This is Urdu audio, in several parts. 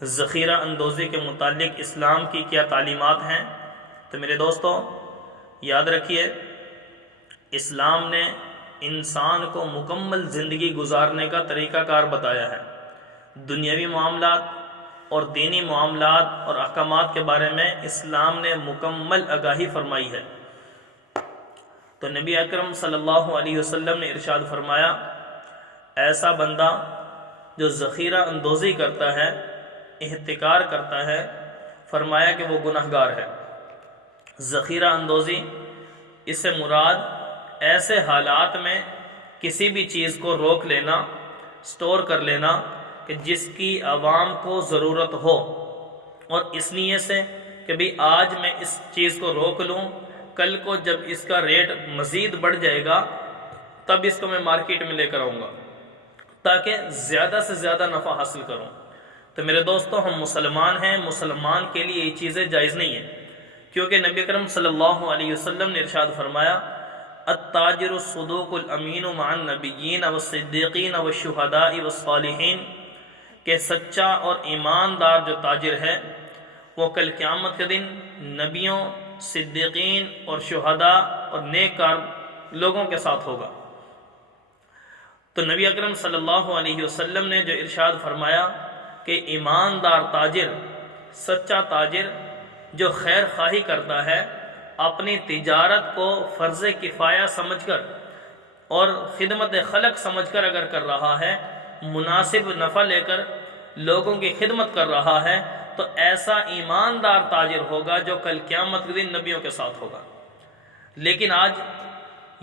ذخیرہ اندوزی کے متعلق اسلام کی کیا تعلیمات ہیں؟ تو میرے دوستوں یاد رکھیے، اسلام نے انسان کو مکمل زندگی گزارنے کا طریقہ کار بتایا ہے۔ دنیاوی معاملات اور دینی معاملات اور احکامات کے بارے میں اسلام نے مکمل آگاہی فرمائی ہے۔ تو نبی اکرم صلی اللہ علیہ وسلم نے ارشاد فرمایا، ایسا بندہ جو ذخیرہ اندوزی کرتا ہے، احتکار کرتا ہے، فرمایا کہ وہ گناہگار ہے۔ ذخیرہ اندوزی اس سے مراد ایسے حالات میں کسی بھی چیز کو روک لینا، سٹور کر لینا کہ جس کی عوام کو ضرورت ہو، اور اس نیت سے کہ بھی آج میں اس چیز کو روک لوں، کل کو جب اس کا ریٹ مزید بڑھ جائے گا تب اس کو میں مارکیٹ میں لے کر آؤں گا تاکہ زیادہ سے زیادہ نفع حاصل کروں۔ تو میرے دوستو، ہم مسلمان ہیں، مسلمان کے لیے یہ چیزیں جائز نہیں ہیں، کیونکہ نبی کرم صلی اللہ علیہ وسلم نے ارشاد فرمایا، التاجر الصدوق الامین مع النبیین والصدیقین والشہداء والصالحین، کہ سچا اور ایماندار جو تاجر ہے وہ کل قیامت کے دن نبیوں، صدیقین اور شہداء اور نیک کار لوگوں کے ساتھ ہوگا۔ تو نبی اکرم صلی اللہ علیہ وسلم نے جو ارشاد فرمایا کہ ایماندار تاجر، سچا تاجر جو خیر خواہی کرتا ہے، اپنی تجارت کو فرض کفایہ سمجھ کر اور خدمت خلق سمجھ کر اگر کر رہا ہے، مناسب نفع لے کر لوگوں کی خدمت کر رہا ہے، تو ایسا ایماندار تاجر ہوگا جو کل قیامت کے دن نبیوں کے ساتھ ہوگا۔ لیکن آج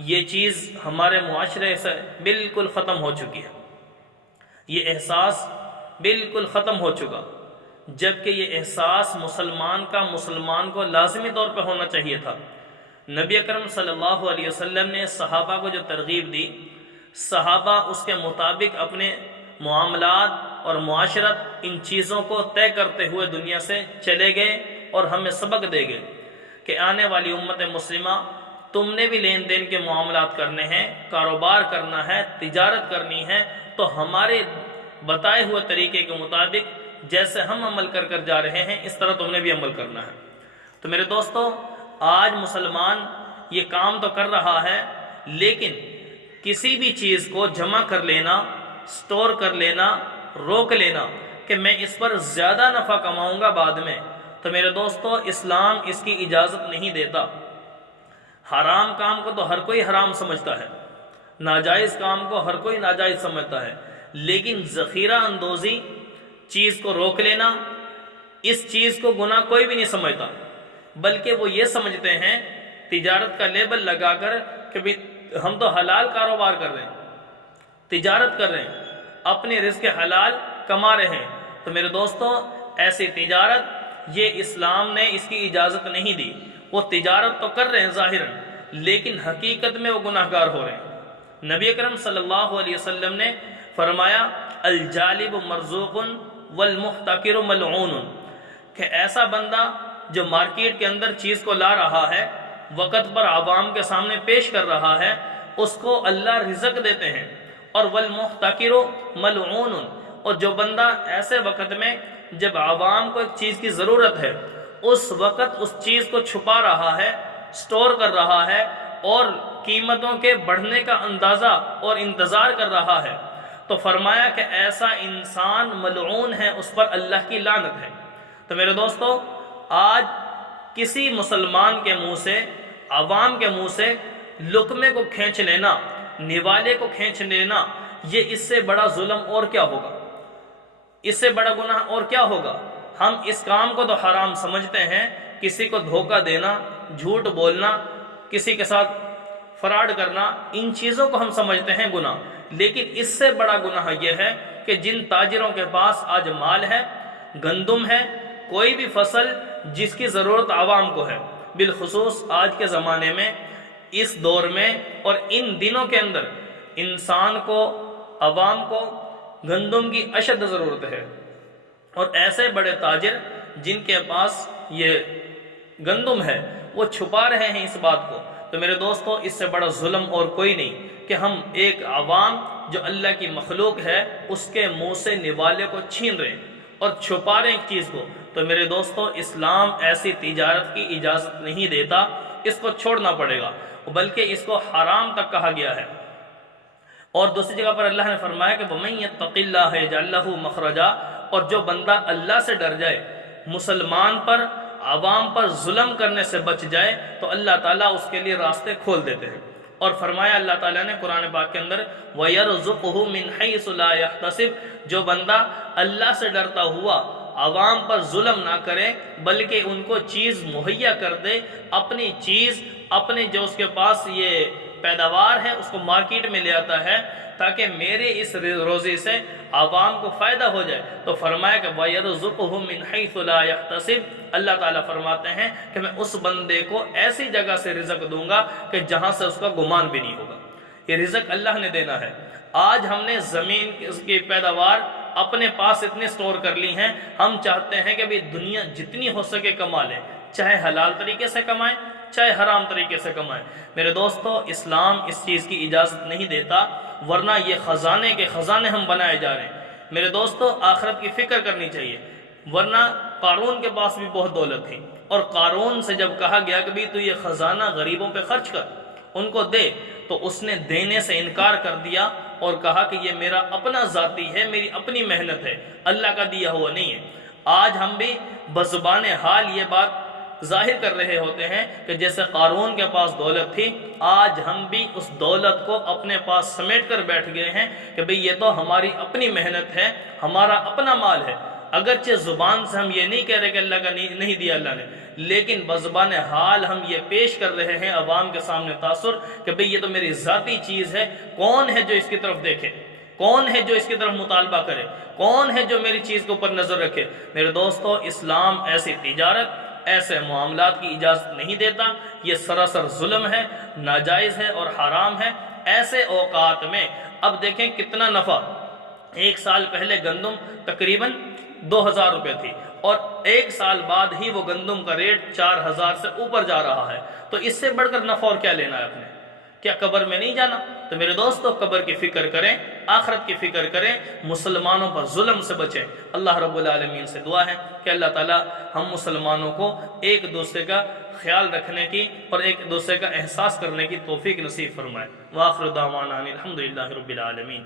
یہ چیز ہمارے معاشرے سے بالکل ختم ہو چکی ہے، یہ احساس بالکل ختم ہو چکا، جبکہ یہ احساس مسلمان کا مسلمان کو لازمی طور پہ ہونا چاہیے تھا۔ نبی اکرم صلی اللہ علیہ وسلم نے صحابہ کو جو ترغیب دی، صحابہ اس کے مطابق اپنے معاملات اور معاشرت ان چیزوں کو طے کرتے ہوئے دنیا سے چلے گئے، اور ہمیں سبق دے گئے کہ آنے والی امت مسلمہ تم نے بھی لین دین کے معاملات کرنے ہیں، کاروبار کرنا ہے، تجارت کرنی ہے، تو ہمارے بتائے ہوئے طریقے کے مطابق جیسے ہم عمل کر کر جا رہے ہیں اس طرح تم نے بھی عمل کرنا ہے۔ تو میرے دوستو، آج مسلمان یہ کام تو کر رہا ہے، لیکن کسی بھی چیز کو جمع کر لینا، سٹور کر لینا، روک لینا کہ میں اس پر زیادہ نفع کماؤں گا بعد میں، تو میرے دوستو اسلام اس کی اجازت نہیں دیتا۔ حرام کام کو تو ہر کوئی حرام سمجھتا ہے، ناجائز کام کو ہر کوئی ناجائز سمجھتا ہے، لیکن ذخیرہ اندوزی، چیز کو روک لینا، اس چیز کو گناہ کوئی بھی نہیں سمجھتا، بلکہ وہ یہ سمجھتے ہیں تجارت کا لیبل لگا کر کہ بھی ہم تو حلال کاروبار کر رہے ہیں، تجارت کر رہے ہیں، اپنے رزق حلال کما رہے ہیں۔ تو میرے دوستو، ایسی تجارت یہ اسلام نے اس کی اجازت نہیں دی۔ وہ تجارت تو کر رہے ہیں ظاہراً، لیکن حقیقت میں وہ گناہ گار ہو رہے ہیں۔ نبی اکرم صلی اللہ علیہ وسلم نے فرمایا، الجالب مرزوق والمحتکر ملعون، کہ ایسا بندہ جو مارکیٹ کے اندر چیز کو لا رہا ہے، وقت پر عوام کے سامنے پیش کر رہا ہے، اس کو اللہ رزق دیتے ہیں، اور والمحتکر ملعون، اور جو بندہ ایسے وقت میں جب عوام کو ایک چیز کی ضرورت ہے اس وقت اس چیز کو چھپا رہا ہے، سٹور کر رہا ہے، اور قیمتوں کے بڑھنے کا اندازہ اور انتظار کر رہا ہے، تو فرمایا کہ ایسا انسان ملعون ہے، اس پر اللہ کی لعنت ہے۔ تو میرے دوستو، آج کسی مسلمان کے منہ سے، عوام کے منہ سے لقمے کو کھینچ لینا، نوالے کو کھینچ لینا، یہ اس سے بڑا ظلم اور کیا ہوگا، اس سے بڑا گناہ اور کیا ہوگا۔ ہم اس کام کو تو حرام سمجھتے ہیں، کسی کو دھوکہ دینا، جھوٹ بولنا، کسی کے ساتھ فراڈ کرنا، ان چیزوں کو ہم سمجھتے ہیں گناہ، لیکن اس سے بڑا گناہ یہ ہے کہ جن تاجروں کے پاس آج مال ہے، گندم ہے، کوئی بھی فصل جس کی ضرورت عوام کو ہے، بالخصوص آج کے زمانے میں، اس دور میں اور ان دنوں کے اندر انسان کو، عوام کو گندم کی اشد ضرورت ہے، اور ایسے بڑے تاجر جن کے پاس یہ گندم ہے وہ چھپا رہے ہیں اس بات کو۔ تو میرے دوستو، اس سے بڑا ظلم اور کوئی نہیں کہ ہم ایک عوام جو اللہ کی مخلوق ہے اس کے منہ سے نوالے کو چھین رہے ہیں، اور چھپا رہے ہیں ایک چیز کو، تو میرے دوستو اسلام ایسی تجارت کی اجازت نہیں دیتا، اس کو چھوڑنا پڑے گا، بلکہ اس کو حرام تک کہا گیا ہے۔ اور دوسری جگہ پر اللہ نے فرمایا کہ وَمَن يَتَّقِ اللَّهَ يَجْعَل لَّهُ مَخْرَجًا، اور جو بندہ اللہ سے ڈر جائے، مسلمان پر، عوام پر ظلم کرنے سے بچ جائے، تو اللہ تعالیٰ اس کے لیے راستے کھول دیتے ہیں۔ اور فرمایا اللہ تعالیٰ نے قرآن پاک کے اندر وَيَرْزُقْهُ مِنْ حَيْثُ لَا يَحْتَسِبُ، جو بندہ اللہ سے ڈرتا ہوا عوام پر ظلم نہ کرے بلکہ ان کو چیز مہیا کر دے، اپنی چیز، اپنے جو اس کے پاس یہ پیداوار ہے اس کو مارکیٹ میں لے آتا ہے تاکہ میرے اس روزی سے عوام کو فائدہ ہو جائے، تو فرمایا کہ وَيَرْزُقْهُ مِنْ حَيْثُ لَا يَحْتَسِبُ، اللہ تعالیٰ فرماتے ہیں کہ میں اس بندے کو ایسی جگہ سے رزق دوں گا کہ جہاں سے اس کا گمان بھی نہیں ہوگا۔ یہ رزق اللہ نے دینا ہے۔ آج ہم نے زمین کی پیداوار اپنے پاس اتنے سٹور کر لی ہیں، ہم چاہتے ہیں کہ بھی دنیا جتنی ہو سکے کما لیں، چاہے حلال طریقے سے کمائیں چاہے حرام طریقے سے کمائیں۔ میرے دوستو اسلام اس چیز کی اجازت نہیں دیتا، ورنہ یہ خزانے کے خزانے ہم بنائے جا رہے ہیں۔ میرے دوستو آخرت کی فکر کرنی چاہیے، ورنہ قارون کے پاس بھی بہت دولت تھی، اور قارون سے جب کہا گیا کہ بھی تو یہ خزانہ غریبوں پہ خرچ کر، ان کو دے، تو اس نے دینے سے انکار کر دیا اور کہا کہ یہ میرا اپنا ذاتی ہے، میری اپنی محنت ہے، اللہ کا دیا ہوا نہیں ہے۔ آج ہم بھی بزبان حال یہ بات ظاہر کر رہے ہوتے ہیں کہ جیسے قارون کے پاس دولت تھی، آج ہم بھی اس دولت کو اپنے پاس سمیٹ کر بیٹھ گئے ہیں کہ بھئی یہ تو ہماری اپنی محنت ہے، ہمارا اپنا مال ہے۔ اگرچہ زبان سے ہم یہ نہیں کہہ رہے کہ اللہ کا نہیں دیا اللہ نے، لیکن بزبان حال ہم یہ پیش کر رہے ہیں عوام کے سامنے تاثر کہ بھئی یہ تو میری ذاتی چیز ہے، کون ہے جو اس کی طرف دیکھے، کون ہے جو اس کی طرف مطالبہ کرے، کون ہے جو میری چیز کے اوپر نظر رکھے۔ میرے دوستو اسلام ایسی تجارت، ایسے معاملات کی اجازت نہیں دیتا، یہ سراسر ظلم ہے، ناجائز ہے اور حرام ہے۔ ایسے اوقات میں اب دیکھیں کتنا نفع، ایک سال پہلے گندم تقریباً 2000 روپے تھی، اور ایک سال بعد ہی وہ گندم کا ریٹ 4000 سے اوپر جا رہا ہے، تو اس سے بڑھ کر نفع اور کیا لینا ہے اپنے؟ کیا قبر میں نہیں جانا؟ تو میرے دوستو قبر کی فکر کریں، آخرت کی فکر کریں، مسلمانوں پر ظلم سے بچیں۔ اللہ رب العالمین سے دعا ہے کہ اللہ تعالی ہم مسلمانوں کو ایک دوسرے کا خیال رکھنے کی اور ایک دوسرے کا احساس کرنے کی توفیق نصیب فرمائے۔ وآخر دعوانا الحمدللہ رب العالمین۔